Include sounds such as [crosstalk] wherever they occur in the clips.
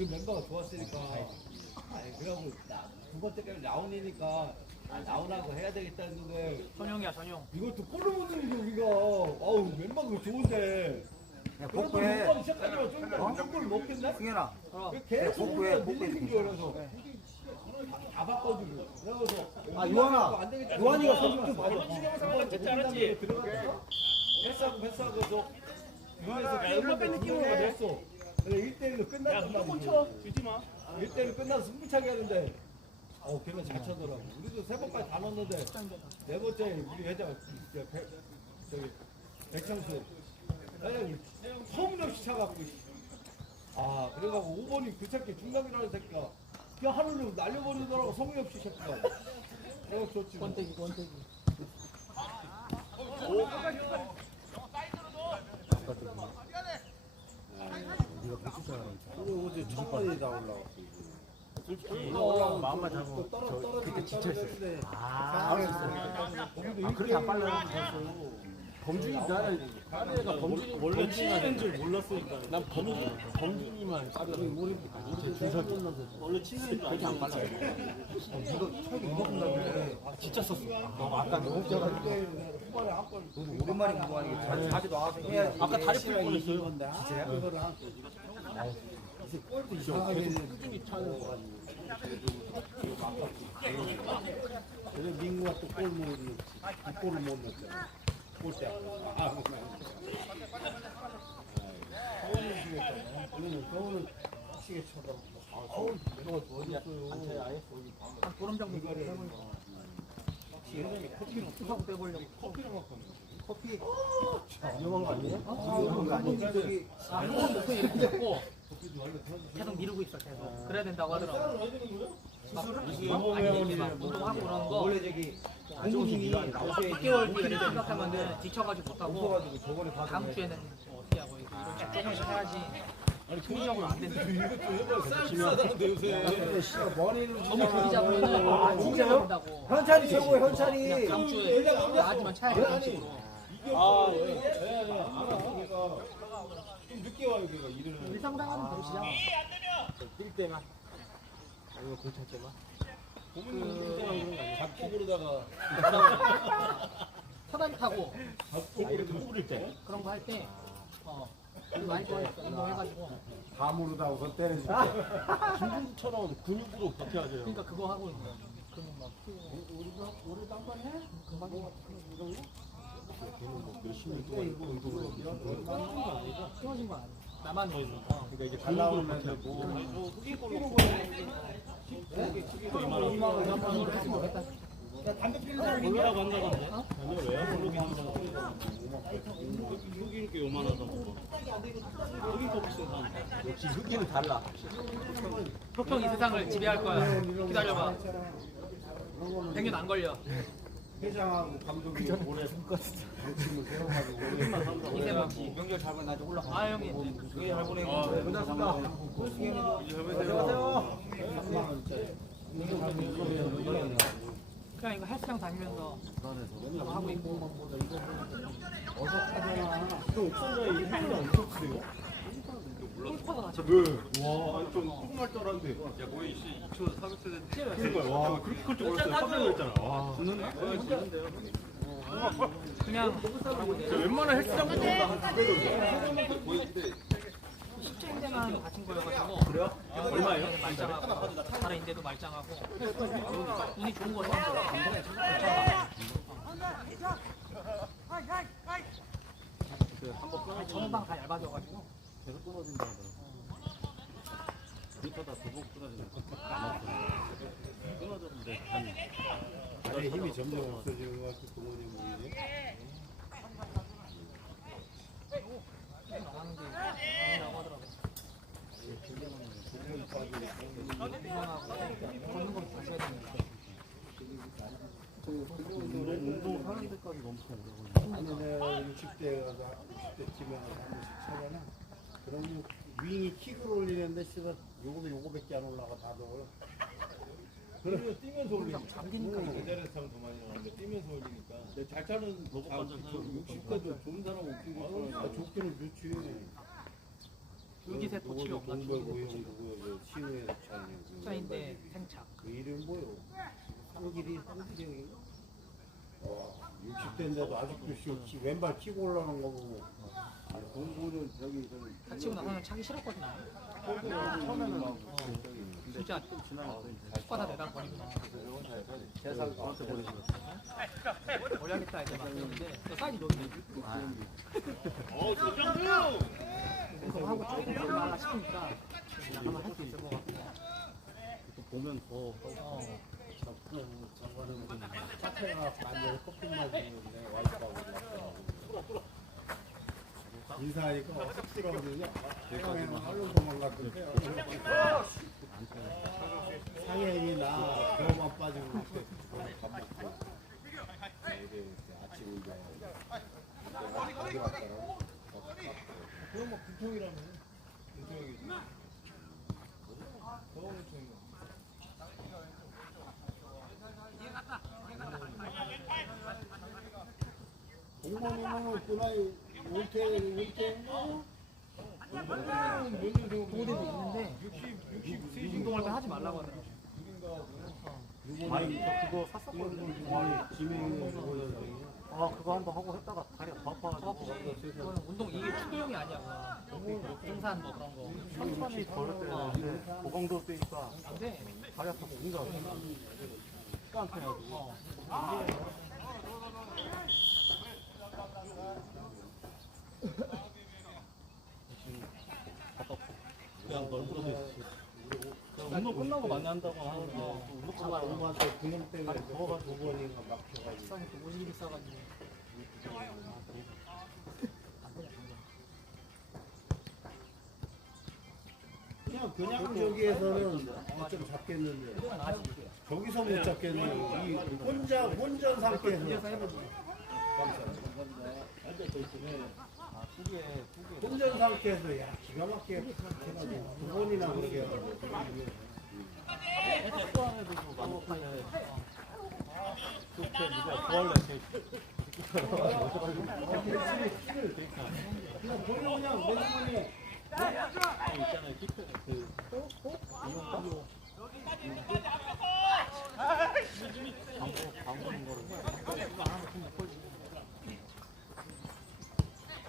우리 멤버가 좋았으니까 아니 그래갖고 나- 두 번째까지 나온이니까 아, 나오라고 해야 되겠다 했는데 전용이야 전용. 이것도 골로 못 넣는 우리가 아우 멤버가 좋은데 야, 그래도 복구해. 멤버가 시작하자마자 좀 이따 한골 넣겠네? 승현아. 계속 복구해, 밀리는 복구해. 줄 알아서 다 바꿔주고 그래서 아, 요한아. 안 되겠다. 요한이가 선수 좀 봐줘. 하면 됐지 않았지? 들어갔어? 패스하고 패스하고 저 유에서 음악회 느낌으로 가자. 했어 1대1로 끝났단 말이야 주지 마. 1대1로 끝나서 승부차기 하는데 어 걔는 잘 쳐더라고 우리도 세 번까지 다 넣었는데 네 번째 우리 회장 저 백- 저기 백창수 회장이 소문없이 차갖고 씨. 아 그래갖고 5번이 그 새끼 중남이라는 새끼가 그냥 하늘로 날려버리더라고 소문없이 새끼가 내가 좋지 뭐. 권태기 권태기. 어제 첫번에 다 올라왔어. 올라오고 마음만 잡고 떨어 저 그때 지쳐있어. 떨어지는데 아, 거기도 아, 그렇게 안 빨라. 범준이 나는 다른 애가 범준이 원래 친해진 줄 몰랐으니까. 난 범준 범준이만 빠르다. 제 준석이 원래 친해진 줄 그렇게 안 빨라. 이거 처음에 이거 본다길래 지쳤었어. 너 아까 너무 뛰어가지고. 오랜만에 다시 다시 나와서 해야지. 아까 다리 풀 뻔했어요. 진짜야? 그거랑 이제 골도 이상하게 꾸준히 차는 거 가지고. 그래 민구가 넣지 이 골을 못 넣었잖아 골대 아 서울이 주겠잖아 그러면 서울은 확실히 쳐다보고 아 서울 내가 좋아졌어요 한 보름 정도 이거를 커피는 수석 빼보려고. 커피를 먹고 커피 위험한 거 아니에요? 아, 위험한 거 아니에요? 저기 아, 한번 목표 이렇게 잡고 계속 미루고 있어 계속. 그래야 된다고 하더라고. 막 운동하고 그러는 거. 원래 저기 나오셔야지. 6개월 뒤에 생각하면은 지쳐가지고 못하고 저번에 다음 주에는 뭐 어떻게 하고 이렇게 조금씩 해야지. 심리적으로 안 된다. 싸다는데 요새 머리를 너무 길게 잡으면은 아, 진짜요? 최고예요 현찬이 그냥 다음 주에 나지만 차야 그런 식으로. 아 예예 알아 걔가 좀 늦게 와요 걔가 일을 일상당하는 버릇이잖아. 뛸 때만 아니면 골찰 때만 그 작곡으로다가 사다리 타고 작곡으로 뿌릴 때 그런 거 할 때, 어, 운동해가지고. 감으로 다 우선 때려줄 때 중국처럼 근육으로 버텨야 돼요. 그러니까 그거 하고 있는 거야. 그러면 막 키우고. 우리가 우리 딴판 해? 금방 해. 걔는 뭐 열심히 동안 운동을 하고 키워진 거 아니야. 나만 해. 그러니까 이제 버텨야 되고 담배 피는 한다던데? 아니요 게 요만하다고 사람 역시 흑기는 달라 혁형 이 세상을 지배할 거야. 기다려봐. 100년 안 걸려. 회장하고 감독이 올해 욕심을 세워가지고. 명절 잘 보내 나중에 올라가 아, 형님. 명절 잘 보내고 고생하셨습니다 3만 원짜리 그냥 이거 헬스장 다니면서 이거 하고 있고. 어색하잖아 그 옥상가에 이 흑인 엄청 크대요? 골퍼가 같이. 와 아니 좀줄 알았는데 야 거의 2,400세대 그러니까 와 그렇게 클 줄 몰랐어요 깜짝 놀랐잖아 와 그냥 하고 저 웬만한 헬스장 보다 한두배 정도 십자인대만 다친 거여가지고. 그래요? 얼마예요? 말짱하고. 다른 인대도 말짱하고. 운이 좋은. 괜찮아. 전방 다 얇아져가지고. 계속 끊어진다 그러다 도복 끊어지네 끊어졌는데 힘이 점점 없어지는 것 같고 부모님 모이지 나가는데 나가고 하더라고. 운동하고 걷는 거 다시 해야 되는데. 운동하는 데까지 너무 오래 작년에 60대 가서 60대 팀에 가서 한 번씩 차잖아 그러면 윙이 킥을 올리는데 씨발 요거도 요거밖에 안 올라가 다들 그러면 뛰면서 올리니까 잠기니까 이게. 제자리에서 타면 더 많이 나오는데 뛰면서 올리니까 근데 잘 차는 로봇 관절 사용. 60대도 좋은 사람 아 좋기는 좋지 줄기세포 치료 없나 그거 시외 차이네. 차인데 생착 그 이름 뭐요? 한길이 한길이. 와 60대인데도 아직도 씨, 왼발 치고 올라오는 거 보고. 아, 공부는 저기 저기 다치고 나서는 차기 싫었거든요 처음에는 막 진짜 축구하다 내다 저한테 보내시면 올려야겠다 이제 막저 사이즈 너무 어, 조장도! 그래서 하고 조금 더 나가 싶으니까 나가면 할수 있을 것 같고 보면 더 어. 저거는 카페가 반대로 커피 마시는데 와이프하고 왔더라고. 인사하니까 쑥스러워지냐? 세상에는 하루 도망 같은데 상현이나 그거만 빠지고 이렇게 밥 먹고 내일 아침 운동 어디 갔더라고? 그 건뭐 불통이라며 불통이지 저거 불통이야 공무원이면 그 나이 은퇴 은퇴인가? 보호대도 있는데 운동할 때 하지 말라고 하더라고 저 그거 샀었거든요 그거잖 아. 아 그거 한번 하고 했다가 다리가 더 아파가지고. 그거는 운동 이게 추도형이 아니야 등산 뭐 그런 거. 천천히 걸을 때는데 보강도 세니까 근데 다리 아파서 우리가 깜짝해가지고. 그냥 널브러져 있어. 운동 끝나고 만난다고 하는데. 운동 끝나고 엄마한테 그놈 때문에 두 번인가 막혀가지고. 무슨 일이 있어가지고 그냥 그냥 저기에서는 좀 잡겠는데. 저기서 못 잡겠네. 이 혼자 혼전 상태에서. 아 혼전 상태에서 야 기가 막히게 두 번이나 그렇게 해가지고. 누가 구할래 그냥 보면 그냥 맨손이 있잖아요 키트 그 이용가? 광고 광고인 거를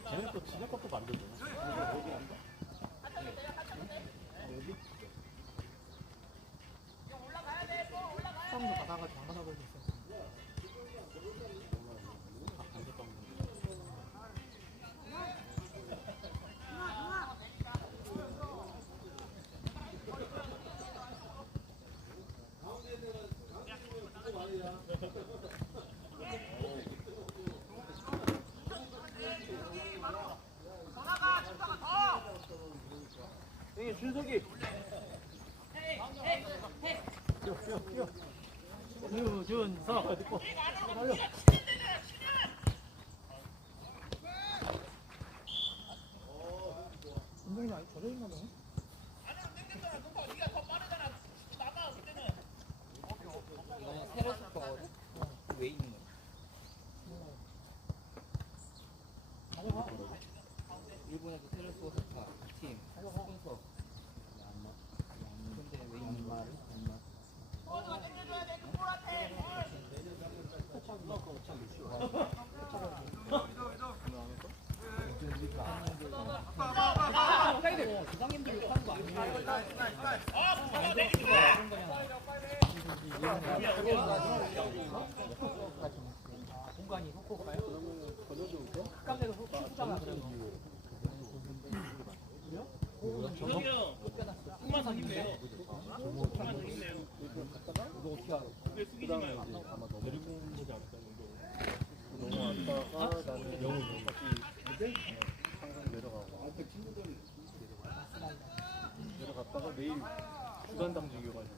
쟤네 또 지네 것도 만들잖아 처음부터 가다가지고 안 가다 버리고 있어 형님 준석이 유준석 운동이 아니 저래 있나 보네 이거는 새로 스포거든? 왜 있는 거야? 일본에도 새로 스포 스파 팀 스폰서 근데 왜 있는 거야? 부장님들 하는 거 아니에요 공간이 속고가요? 깜짝이야 속고잖아 그래서 준석이 형, 숨만 더 힘내요. 숨만 더 힘내요. 그게 숙이지 마요. 데리고 온 거지 않을까 넘어왔다가 나는 영웅 같이 항상 내려가고 내려갔다가 내일 주간 당직이어가지고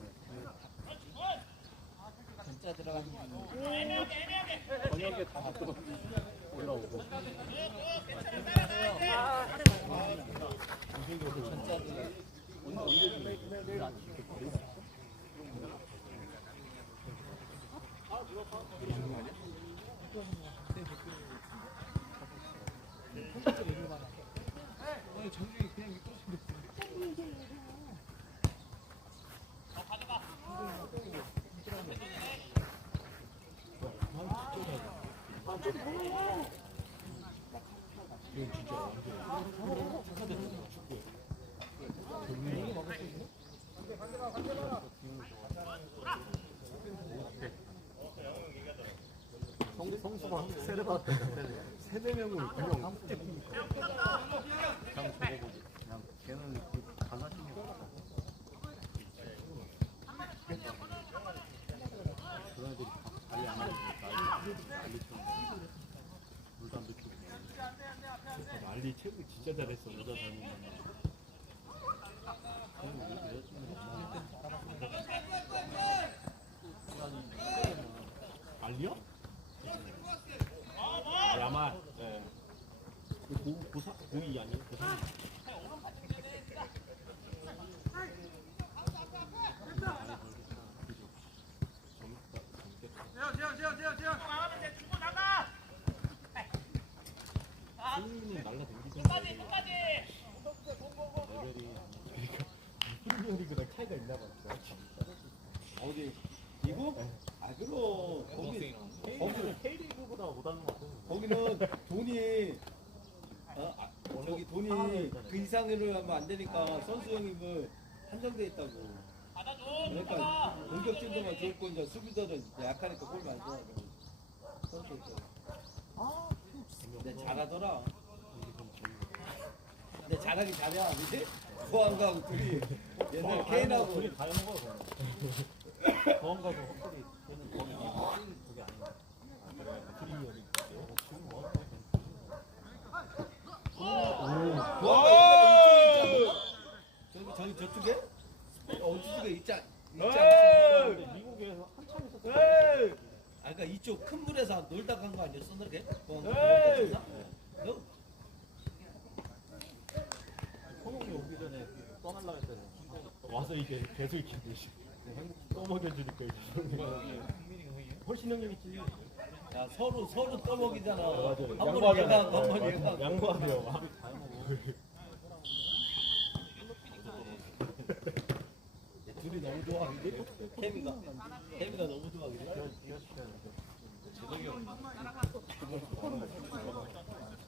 진짜 들어가는 거 저녁에 다 또 올라오고 아 세네 명을 그냥 그냥 적어보지. 그냥 걔는 그 없어. 그런 애들이 다 관리 안 하고 난리처럼 물도 안 비키고. 난리 최고 진짜 잘했어 여자 닮은 알리요? 야말. 네. 그 고, 고사, 고2 아니에요? 고삼. 승리는 날라다니잖아. 레벨이 프리미어리 그랑 차이가 있나 봐. 어디 이거? 아 그럼 거기 거기는 K리그보다 못하는 것 같아. 거기는 돈이 어, 아, 저기 돈이 그 이상으로 하면 안 되니까 선수 영입을 한정돼 있다고. 그러니까 공격진도만 좋을 거 이제 수비들은 약하니까 골 많이 넣어. 선수 있잖아. 근데 잘하더라. 근데 잘하긴 잘해, 그지? [laughs] 보안가하고 둘이 옛날 케인하고 둘이 다 해먹 어. 보험 가서 확실히 걔는 거기 그게. 지금 뭐? 저기 저기 저쪽에 어디쪽에 있자. 근데 미국에서 한참 있었어. 아 그러니까 이쪽 큰 물에서 놀다 간 거 아니었어, 너게? 뭐, 에이! 너? 성욱이 오기 전에 떠날라 했더니 와서 이제 계속 이렇게 시 떠먹여주니까 이제 훨씬 형님이지. 야 서로 서로 떠먹이잖아. 맞아. 한 번은 얘가 하고 한 번은 얘가 해먹어. 둘이 너무 좋아하는데? 케미가 케미가 너무 좋아하는데?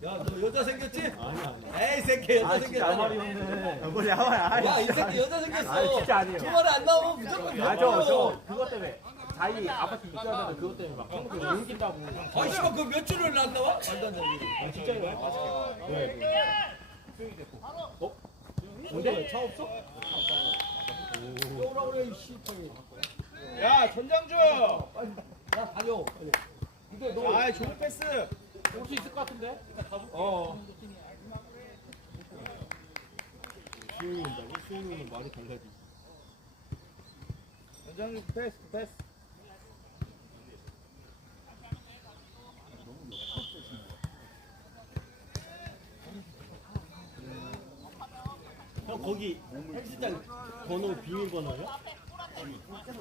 야너 여자 생겼지? 아니 아니. 에이 새끼 여자 생겼잖아. 야말이었네. 뭘 야와야. 야이 새끼 여자 생겼어. 아니, 진짜 아니에요. 주말에 안 나오면 무조건 아, 저, 그것 때문에. 자기 아파트 입주하다가 그것 때문에 막막 옮긴다고. 아이 씨발 그몇 주를 안 나와? 말도 안 되는 소리. 아 진짜요? 네. 근데 차 없어? 오라 그래 이 씨발. 야 전장주 야 다녀. 빨리. 근데 너 아 좋은 패스 올 수 있을 것 같은데? 어 수영이 온다고? 수영이는 말이 달라지. 전장주 패스 패스 형 거기 헬스장 번호 비밀번호요?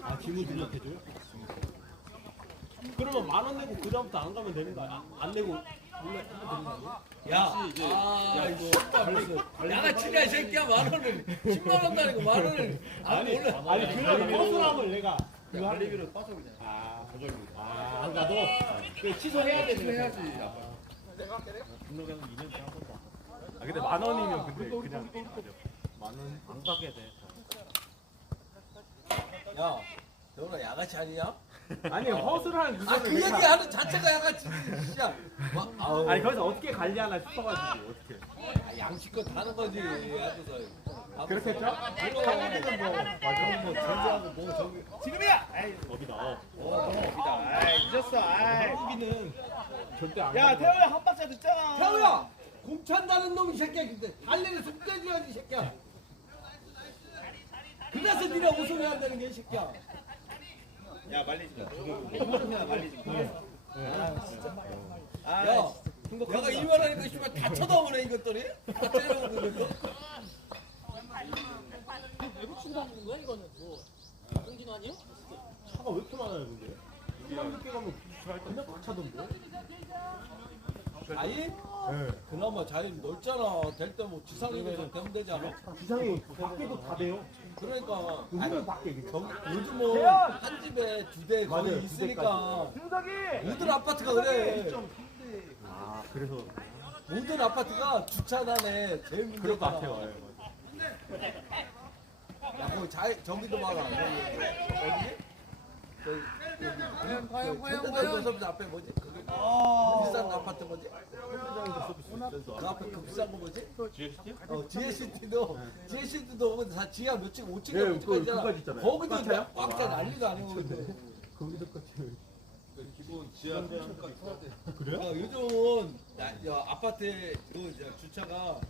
아 지문 등록해줘요? 그러면 만 원 내고 그 다음부터 안 가면 되는 거 아니야? 안 내고 몰래 하면 되는 거 아니야? 야, 아, 이거 진짜 양아치냐 이 새끼야 만 원을 10만 원 다니고 만 원을 안 아니 몰래. 아니 그런 허술함을 내가 그거 하는 관리비를 빠져 그냥 아 아, 그러니까 너그 취소해야 되는 해야지. 등록해서 2년째 한 번도 안 아, 근데 만 원이면 근데 그냥. 만원 안 가게 돼. 야, 너나 양아치 아니냐? 아니, 허술한 아, 그 얘기 하는 자체가 양아치. 진짜. 와, 아우. 아니, 거기서 어떻게 관리하나 싶어가지고, 어떻게. 아, 양치껏 하는 거지. 앞에서. 그렇겠죠? 한국에는 뭐, 맞아, 뭐, 전쟁하고 뭐, 저기. 지금이야 아이 거기 나와. 어, 너. 여기다 아이 늦었어 아이 한국인은 절대 안 야 태호야 한 박자 늦잖아 태우야! 공 찬다는 놈이 새끼야. 근데 달리를 속대줘야지, 이 새끼야. 그래서 니네 우승해야 한다는 게, 이 새끼야. 야 말리지 마 형아 말리지 마 아, 야, 내가 이 말하니까 씨발 다 쳐다보네 이것들이. 다 때려보고 이것도. 외국 친구 하는 거야 이거는 뭐 공진 아니에요? 차가 왜 이렇게 많아요, 근데? 이만 늦게 가면 그냥 꽉 차던데? 아니? 그나마 잘 넓잖아. 될 때 뭐 지상이도 되면 되지 않아? 지상이 밖에도 다 돼요. 그러니까. 우리는 밖에. 이게. 정, 요즘은 한 집에 두대 거의 맞아요, 두 있으니까 모든 아파트가 그래. 아, 그래서. 모든 아파트가 주차단에 제일 문제가. 같아요. 예, 야, 거기 자, 저기도 봐라. 저기, 어디지? 저기, 저기, 과연, 과연, 저기 과연, 현대전도 앞에 뭐지? 거기 비싼 아파트 뭐지? 그 앞에 그 비싼 거 뭐지? 어, GST도 GST도 다 지하 몇 층, 5층 예, 몇 그- 층까지 그까지 있잖아요. 거기도 꽉 차요? 꽉차 난리가 아니고 근데. 거기도 같이. 기본 지하 3층까지 그래요? 어, 요즘은 나, 야, 아파트에 그 이제 주차가 야,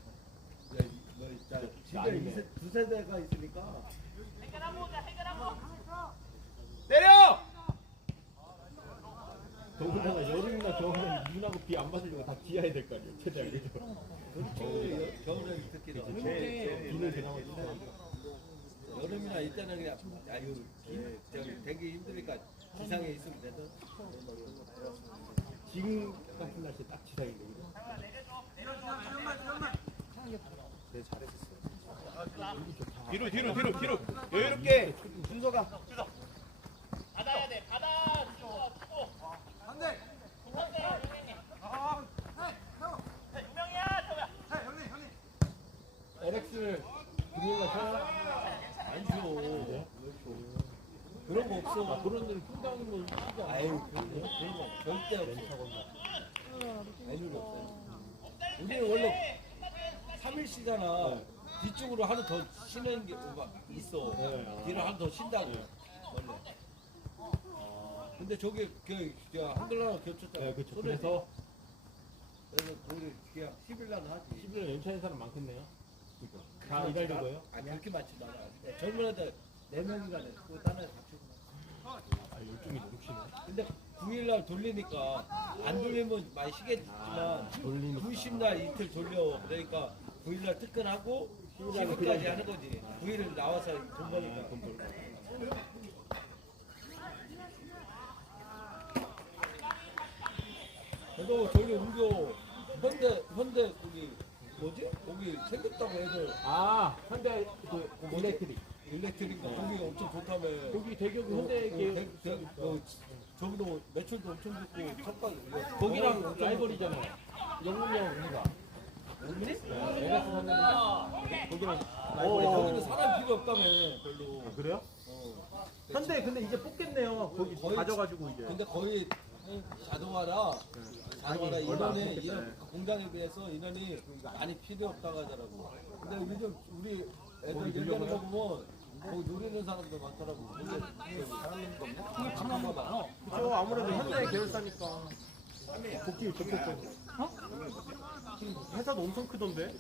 이- 뭐 있다. 집에 아니네. 이 세- 두 세대가 있으니까 때려! 더군다나 여름이나 겨울에 눈하고 비안 맞으려고 다 지하에 될거 아니에요 최대한 그죠? 그렇죠. 여- 겨울에 특히나 비는 그나마 있어 여름이나 이때는 그냥 아유 기- 저기 되기 힘드니까 기상에 있으면 돼도 지금 같은 날씨에 딱 지상인데 그죠? 뒤로 뒤로 뒤로 뒤로 여유롭게 순서가 LX를 금요일날 타요? 안 줘. 그런 거 없어. 아 그런 데는 풍당인 건 쉽지 않아 아유 그런 거 그런 거 절대 없어. 애는 없어요. 우리는 원래 3일 쉬잖아. 뒤쪽으로 하나 더 쉬는 게막 있어. 네. 뒤로 하나 더 쉰다고. 원래. 근데 저기 그 한글나라 겹쳤잖아. 네 그렇죠 소련이. 그래서 그래서 거기 그냥 10일 날 하지. 11월 연차인 사람 많겠네요 그죠? 다 일하려고요? 아니 그렇게 많지도 않아. 젊은 애들 4명이가 돼. 그 다른 애다 죽고. 아 열중이 녹시네 근데 9일 날 돌리니까 안 돌리면 많이 쉬겠지만 돌리니까 90날 이틀 돌려. 그러니까 9일 날 특근하고 10일까지 10일까지 하는 거지. 9일 나와서 돈 버니까. 돈 벌고 그래도 저기 옮겨 현대 현대 거기 뭐지? 거기 생겼다고 애들 아 현대 그 일렉트릭 일렉트릭가 거기가 엄청 좋다며. 거기 어, 현대 어, 계 대- 대- 어, 저기도 매출도 엄청 좋고 이거 거기랑 라이벌이잖아요 영문형 우리가 샀는데 거기랑 어, 거기는 사람 필요 없다며 별로. 아, 그래요? 어. 현대 근데 이제 뽑겠네요 거기 거의 가져가지고 이제 근데 거의 자동화라 자동화라 아니, 얼마 안 인원이 뽑겠다. 인원 공장에 비해서 인원이 많이 필요 없다고 하더라고. 근데 요즘 우리 애들 얘기하는 거 보면 거기 노리는 사람도 많더라고. 근데 그게 가만 봐. 저 아무래도 현대 계열사니까 좋겠죠 지금 회사도 엄청 크던데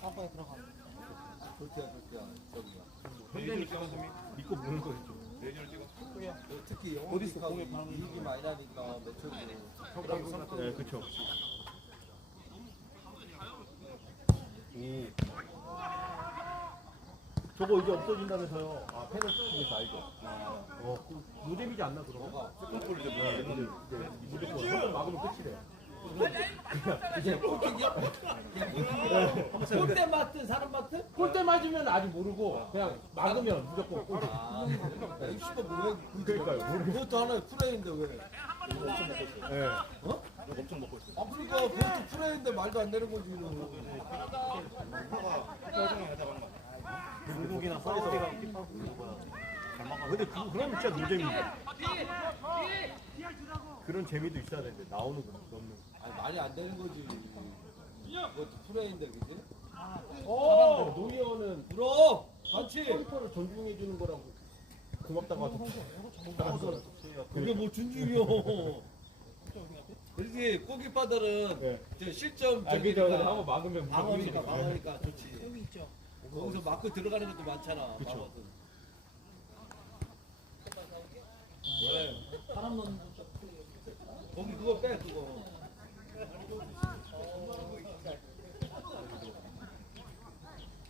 깜빡이 들어가. 좋대야 좋대야 저기가. 현대니까 믿고 보는 거겠죠 특히 영어니까 이익이 많이 나니까 매출도 네 그쵸 오 저거 이제 없어진다면서요 아 패널 쪽에서 알죠 어 그, 노잼이지 않나 그러면? 뭐가 스코프를 이제 네, 뭐 이제 이제 무조건 한번 막으면 끝이래 이제? 꼴대 맞든 사람 맞든? 골대 맞으면 아직 모르고 그냥 막으면 무조건 골 아, 씨발 뭐야? 그러니까요 모르고 그것도 하나의 프레인데 왜? 예. 어? 엄청 먹고 있어요. 아프리카 그것도 프레인데 말도 안 되는 거지. 이거. 중국이나 사우디가 근데 그, 그럼 진짜 노잼이지 그런 재미도 있어야 되는데 나오는 거 넣는 아니 말이 안 되는 거지. 그것도 프레인데 그지? 어 노이어는 부러 같이. 골퍼를 존중해 주는 거라고 고맙다고 하던데 [laughs] 그게 뭐 준중이요. 이렇게 고깃바들은 네. 저 실점 아 저기니까 한번 막으면 방어니까 방어니까 좋지. 여기 있죠. 거기서 맞고 들어가는 것도 많잖아. 그쵸. 왜? 바람 넣는 거. 거기 그거 빼 그거.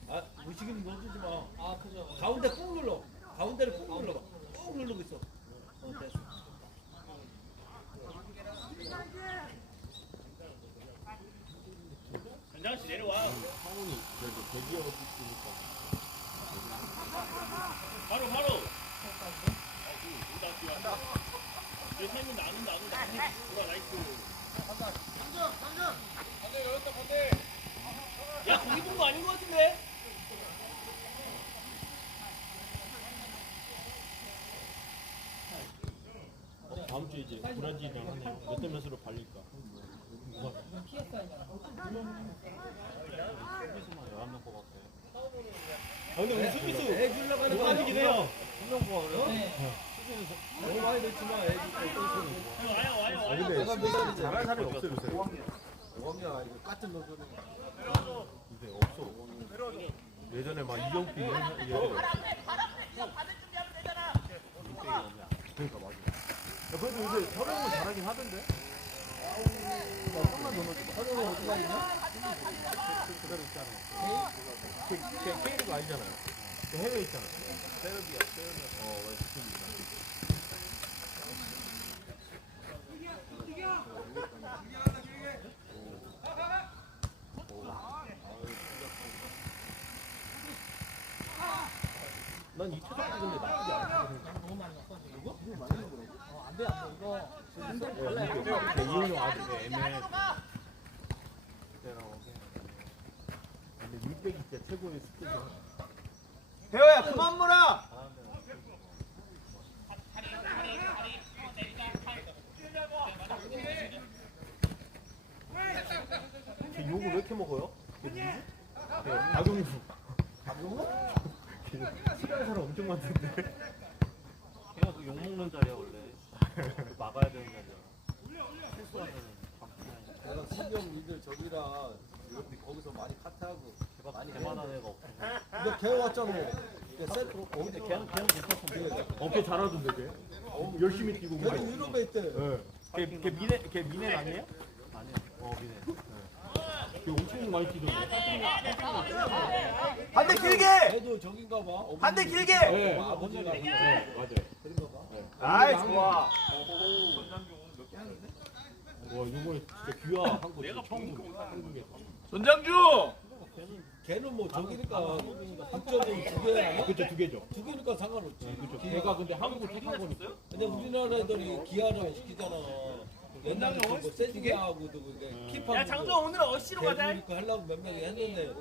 아 무식인 넣어주지 마. 아 그죠. 가운데 꾹 눌러. 가운데를 꾹 눌러봐. 꾹 누르고 있어. 어 됐어. 전장 씨 내려와. 상훈이 그래도 대기업 있으니까 바로 바로. 아이고, 온다, 뛰어. 내 삶은 나는 나는 나는. 좋아 나이스. 야 거기 본거 아닌 것 같은데? 다음 주에 이제 브라질이랑 하네요. 몇 대 몇으로 발릴까? 누가 수비수만 11명 뽑았대. 아 근데 우리 수비수 애 주려고 하는 못거 아니야? 해요. 분명 뽑아요. 너무 많이 넣지만 애 아 근데 잘하는 사람이 없어요 요새. 5학년 이거 같은 놈 소리. 요새 없어. 예전에 막 이경필 이런 얘들. 그러니까 맞아. 야, 그래도 요새 혈액은 잘하긴 하던데. 서령은 어디가 있나? 그대로 있잖아. 걔, 걔 K리그 아니잖아요. 걔 해외 있잖아. 세르비아, 세르비아. 어, 맞아. 그쪽이 있잖 아. 난이 초등학교 근데 나쁘지 않아. 너무 많이 넣었어 지금. 어, 안 돼, 안 돼. 이거 근데 달라요. 네, 이용료 아주 애매해. 근데 윙백이 진짜 최고의 스킬이야. 대호야 그만 물어. 걔 욕을 왜 이렇게 먹어요? 걔 누구지? 걔 박용수. 박용수? 걔 싫어하는 사람 엄청 많던데. 걔가 그 욕 먹는 자리야 원래 그 막아야 되는 자리야 내가 신경 니들 저기라 이렇게 거기서 많이 카트하고 걔가 많이 걔만한 애가 없어 근데 걔 왔잖아. 걔 셀프로 근데 걔는 걔는 괜찮던데 어, 걔 잘하던데, 걔. 어, 열심히 뛰고. 걔도 막. 유럽에 있대. 예. 걔, 걔 미네, 걔 미네 아니에요? 아니야 어 미네 걔 엄청 많이 뛰던데. 반대 길게. 걔도 저긴가 봐. 어머니 반대 길게. 네. 네, 맞아요. 그런가 봐. 아이 좋아. 와, 이번에 진짜 귀화 한거 처음 보고 한국에서. 전장주. 걔는 뭐 저기니까 학점은 두 개야. 그쵸, 두 개죠. 두 개니까 상관없지. 그쵸. 걔가 근데 한국을 택한 거니까. 근데 우리나라 애들이 기아를 시키잖아. 옛날에 뭐 세지게 하고도 그게 키퍼. 야 장수 오늘 어시로 가자. 하려고 몇 명이 했는데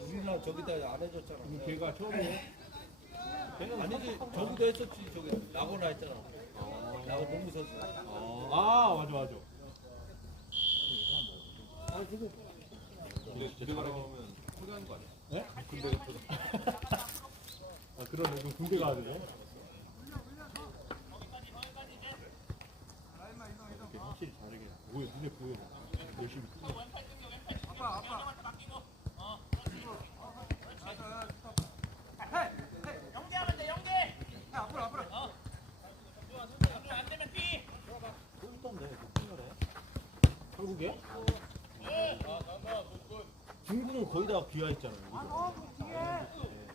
우리나라 저기다 안 해줬잖아. 걔가 처음에. 아니지 저기도 했었지 저기 나고나 했잖아. 나고 농구 선수. 아, 맞아, 맞아. 아, 그거. 근데 진짜 잘하면 포기하는 거 아니야? 네? 군대 [laughs] 아, 그러네. 그럼 군대 가야 되네. 이렇게 확실히 보여, 눈에 보여. 열심히 뛰네. 한국에? 중국은 거의 다 귀화했잖아요. 그죠? 좋아. 쟤네.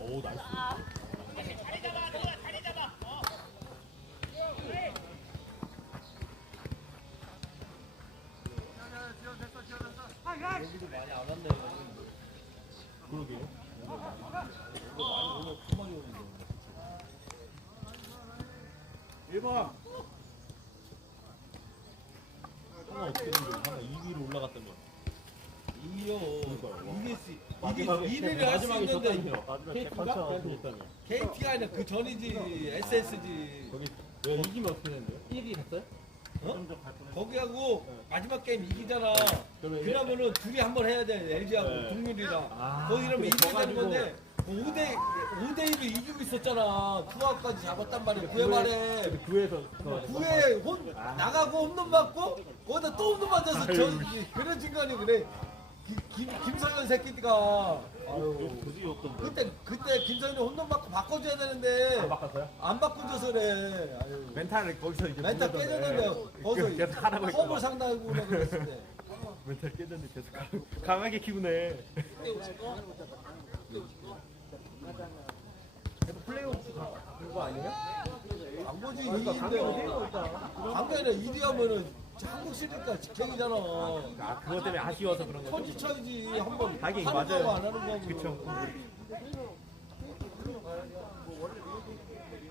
오, 나이스. 여기도 많이 안. 이거 많이 오늘 큰 많이 오는데. 1번. 하나 어떻게 된 거야? 하나 2위로 올라갔던 거. 이요. 그러니까요. 이길 수, 마지막에 이길, 이를 할 수 마지막에 있는데. 마지막에 KT가? 했다며. KT가 아니라 그 전이지 SSG. 거기 내가 이기면 어떻게 되는데요? 1위 됐어요? 거기하고 마지막 게임 이기잖아. 그러면 그러면은 둘이 한번 해야 돼. LG하고 네. 국민이랑. 아, 거기 이러면 그게 이기는. 건데 5대 5대 1로 이기고 있었잖아. 투아까지 잡았단 말이야. 9회 말에. 구에서 그 9회 혼 나가고 홈런 맞고 거기다 또 홈런 맞아서 저 그런 중간이 그래. 기- 김 김성현 새끼가. 그때 그때 김성현이 홈런 맞고 바꿔줘야 되는데 안 바꿨어요? 안 바꿔줘서 그래. 아유. 멘탈을 거기서 이제 멘탈. 깨졌는데 거기서 계속 하라고. 홈을 상당하고 그랬을 때. [laughs] 멘탈 깨졌는데 계속 강- 강하게 키우네. 그래도 플레이오프 가- 그거 아니에요? 광고지 2위인데 광고에는 1위 하면은 한국 시리니까 갱이잖아. 아 그것 때문에 아쉬워서 그런 거. 천지차이지 한번 하긴, 하는 맞아요. 거하고 안 하는 거하고. 그쵸.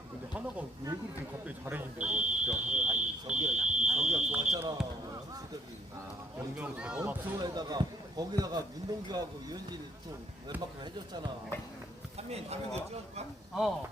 근데 하나가 왜 그렇게 갑자기 잘해진 거야? 진짜. 저기야 저기야 좋았잖아. 시들이. 연경 아, 어, 그 대박. 원투에다가 거기다가 민동규하고 유현진이 또 웬만큼 해줬잖아. 한민 한민도 찍어줄까? 어.